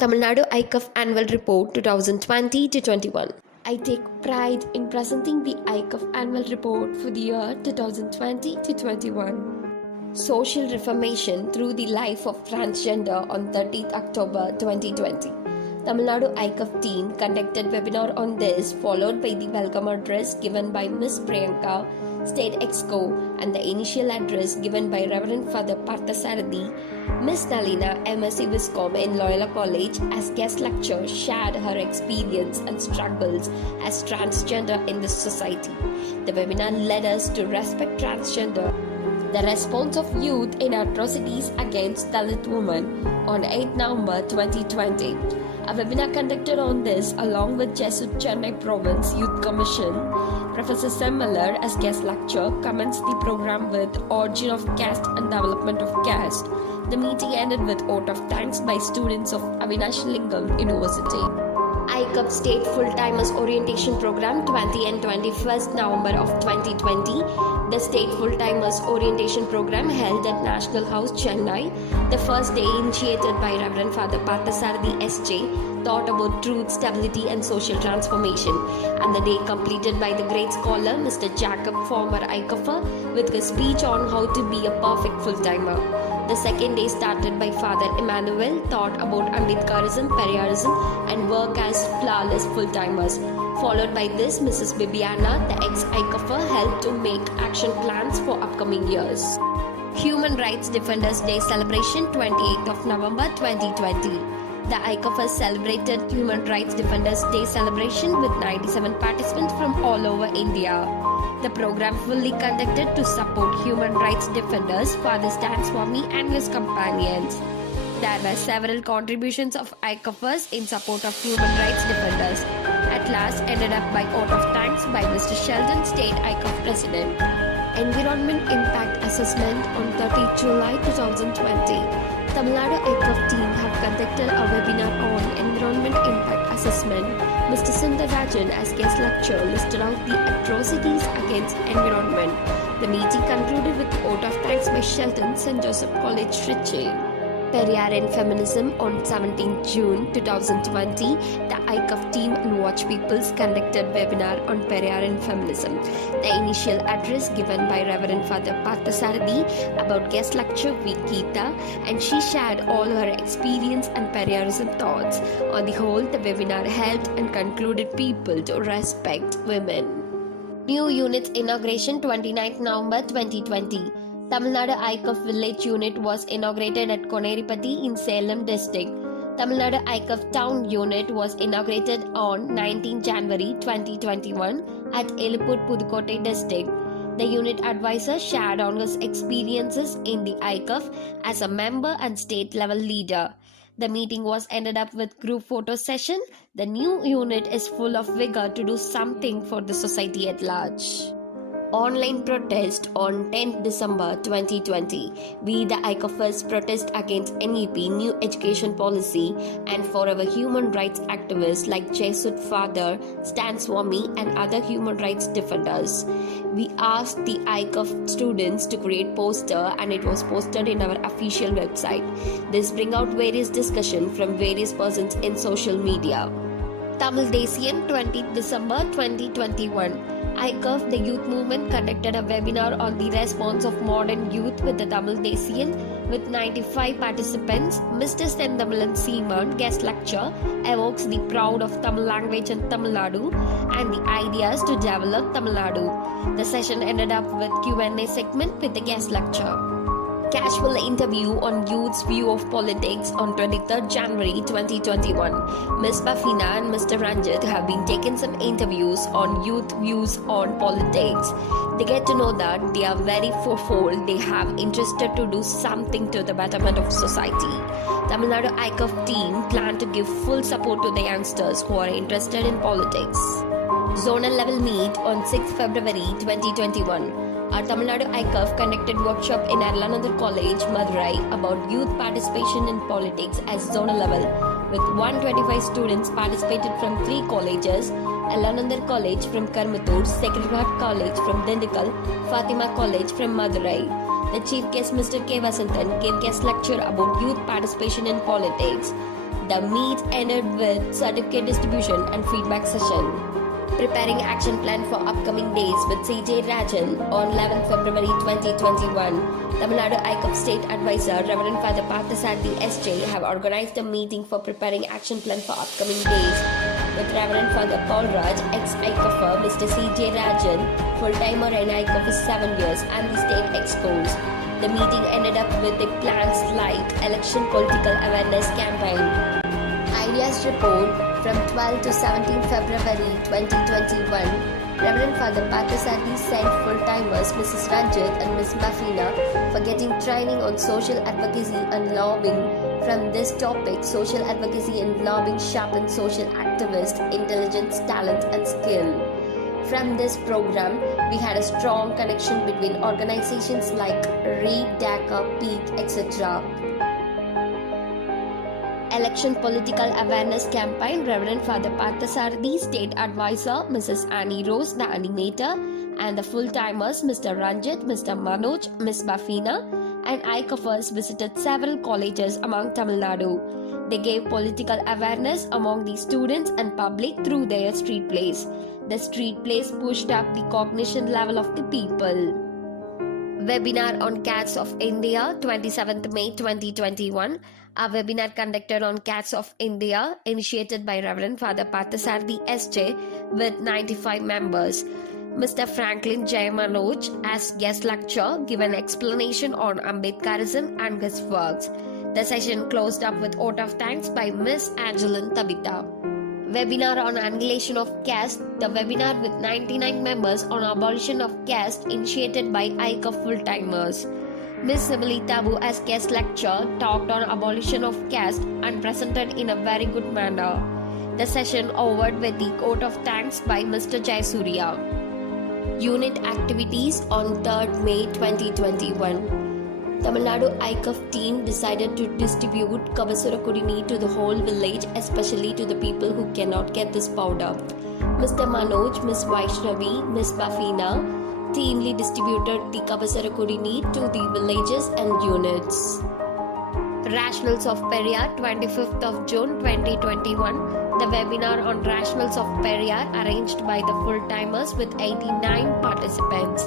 Tamilnadu AICUF Annual Report 2020 to 21. I take pride in presenting the AICUF Annual Report for the year 2020 to 21. Social Reformation through the Life of Transgender on 30th October 2020. Tamilnadu AICUF team conducted webinar on this, followed by the welcome address given by Ms. Priyanka, State Exco, and the initial address given by Reverend Father Parthasarathi. Ms. Nalina, MSc Viscom in Loyola College, as guest lecturer, shared her experience and struggles as transgender in this society. The webinar led us to respect transgender. The response of youth in atrocities against Dalit women on 8 November 2020. A webinar conducted on this along with Jesuit Chennai Province Youth Commission. Professor Sam Miller as guest lecturer commenced the program with Origin of Caste and Development of Caste. The meeting ended with vote of thanks by students of Avinash Lingam University. AICUF State Full-Timers Orientation Program 20 and 21st November of 2020. The State Full-Timers Orientation Program held at National House, Chennai. The first day initiated by Reverend Father Parthasarathi S.J. taught about truth, stability and social transformation, and the day completed by the great scholar Mr. Jacob, former AICUFer, with a speech on how to be a perfect full-timer. The second day started by Father Emmanuel, taught about Ambedkarism, Periarism and work as flawless full-timers. Followed by this, Mrs. Bibiana, the ex-AICUFer, helped to make action plans for upcoming years. Human Rights Defenders Day Celebration 28th of November 2020. The AICUFers celebrated Human Rights Defenders Day celebration with 97 participants from all over India. The program fully conducted to support human rights defenders, Father Stan Swami and his companions. There were several contributions of AICUFers in support of human rights defenders. At last ended up by vote of thanks by Mr. Sheldon, State AICUF President. Environment Impact Assessment on 30 July 2020. Tamilnadu AICUF team have conducted a webinar on Environment Impact Assessment. Mr. Sundarajan as guest lecturer listed out the atrocities against environment. The meeting concluded with vote of thanks by Shelton, St. Joseph College, Trichy. Periyar and Feminism on 17 June 2020, the AICUF team and Watch Peoples conducted webinar on Periyar and Feminism. The initial address given by Reverend Father Parthasarathi about guest lecturer Vikita, and she shared all her experience and Periarism thoughts. On the whole, the webinar helped and concluded people to respect women. New Unit's inauguration 29th November 2020. Tamilnadu AICUF Village Unit was inaugurated at Koneripati in Salem District. Tamilnadu AICUF Town Unit was inaugurated on 19 January 2021 at Elupur Pudukkottai District. The unit advisor shared on his experiences in the AICUF as a member and state level leader. The meeting was ended up with group photo session. The new unit is full of vigor to do something for the society at large. Online protest on 10th December 2020. We the AICUFers protest against NEP new education policy and for our human rights activists like Jesuit Father Stan Swami and other human rights defenders. We asked the AICUF students to create poster and it was posted in our official website. This bring out various discussion from various persons in social media. Tamil Desian 20th December 2021. AICUF, the youth movement, conducted a webinar on the response of modern youth with the Tamil Desian with 95 participants. Mr. Sendamilan Seaman, guest lecture, evokes the proud of Tamil language and Tamil Nadu and the ideas to develop Tamil Nadu. The session ended up with Q&A segment with the guest lecture. Casual interview on youth's view of politics on 23rd January 2021. Ms. Bafina and Mr. Ranjit have been taken some interviews on youth views on politics. They get to know that they are very forward, they have interested to do something to the betterment of society. Tamilnadu AICUF team plan to give full support to the youngsters who are interested in politics. Zonal level meet on 6 February 2021. Our Tamilnadu AICUF conducted workshop in Alanandar College, Madurai about youth participation in politics as zonal level, with 125 students participated from 3 colleges: Alanandar College from Karmattur, Secretariat College from Dindikal, Fatima College from Madurai. The chief guest Mr. K. Vasantan gave guest lecture about youth participation in politics. The meet ended with certificate distribution and feedback session. Preparing action plan for upcoming days with C.J. Rajan on 11 February 2021. Tamilnadu AICUF State Advisor Reverend Father Parthasarathy S.J. have organized a meeting for preparing action plan for upcoming days with Reverend Father Paul Raj, ex-AICUFer, Mr. C.J. Rajan, full-timer in AICUF for 7 years, and the state ex-schools. The meeting ended up with the plans like election political awareness campaign. Ideas report from 12 to 17 February 2021. Reverend Father Parthasarathy sent full-timers Mrs. Ranjit and Ms. Bafina for getting training on social advocacy and lobbying. From this topic, social advocacy and lobbying sharpen social activists' intelligence, talent and skill. From this program, we had a strong connection between organizations like READ, DACA, PEAK, etc. Election Political Awareness Campaign, Reverend Father Parthasarathy, State Advisor, Mrs. Annie Rose, the animator, and the full-timers, Mr. Ranjit, Mr. Manoj, Ms. Bafina, and AICUFers visited several colleges among Tamil Nadu. They gave political awareness among the students and public through their street plays. The street plays pushed up the cognition level of the people. Webinar on Cats of India, 27th May 2021. A webinar conducted on Cats of India, initiated by Reverend Father Parthasarathy S.J. with 95 members. Mr. Franklin Jayamanoj as guest lecturer gave an explanation on Ambedkarism and his works. The session closed up with vote of thanks by Miss Angeline Tabitha. Webinar on Annihilation of Caste, the webinar with 99 members on abolition of caste initiated by AICUF full-timers. Miss Emily Tabu as guest lecturer talked on abolition of caste and presented in a very good manner. The session over with the vote of thanks by Mr. Jayasuriya. Unit activities on 3rd May 2021. Tamilnadu AICUF team decided to distribute Kavasura Kudini to the whole village, especially to the people who cannot get this powder. Mr. Manoj, Ms. Vaishnavi, Ms. Bafina teamly distributed the Kavasura Kudini to the villages and units. Rationals of Periyar, 25th of June 2021. The webinar on Rationals of Periyar arranged by the full-timers with 89 participants.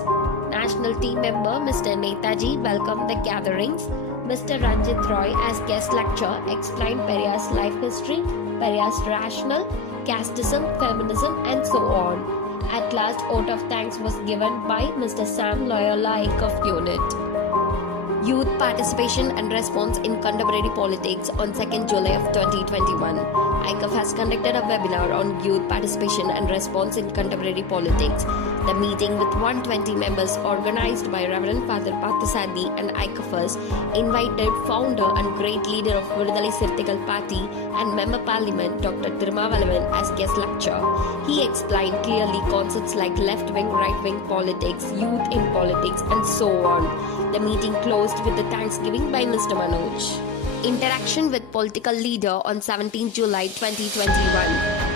National team member Mr. Netaji welcomed the gatherings. Mr. Ranjit Roy as guest lecturer explained Periyar's life history, Periyar's rational, casteism, feminism and so on. At last, vote of thanks was given by Mr. Sam Loyola AICUF unit. Youth Participation and Response in Contemporary Politics on 2nd July of 2021. AICUF has conducted a webinar on Youth Participation and Response in Contemporary Politics. The meeting with 120 members organized by Reverend Father Parthasarathy and AICUFers invited founder and great leader of Vidudalai Sirthigal Party and Member Parliament Dr. Thirumavalavan as guest lecturer. He explained clearly concepts like left-wing, right-wing politics, youth in politics and so on. The meeting closed with the thanksgiving by Mr. Manoj. Interaction with political leader on 17 July 2021.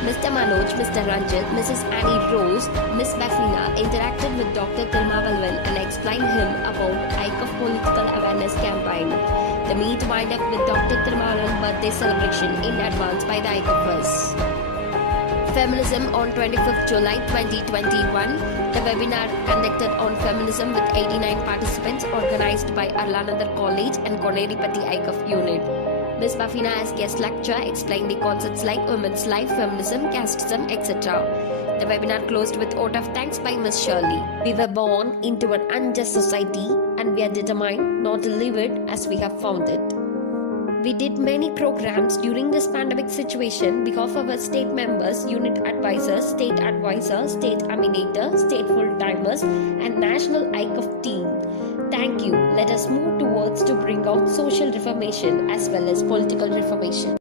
Mr. Manoj, Mr. Ranjit, Mrs. Annie Rose, Ms. Bafina interacted with Dr. Thirumavalavan and explained him about AICUF political awareness campaign. The meet wind up with Dr. Thirumavalavan birthday celebration in advance by the AICUFers. Feminism on 25th July 2021. The webinar conducted on feminism with 89 participants organized by Arlanandar College and Koneripati AICUF unit. Ms. Bafina as guest lecturer explained the concepts like women's life, feminism, casteism, etc. The webinar closed with vote of thanks by Ms. Shirley. We were born into an unjust society and we are determined not to leave it as we have found it. We did many programs during this pandemic situation because of our state members, unit advisors, state animator, state full-timers and national AICUF team. Thank you. Let us move towards to bring out social reformation as well as political reformation.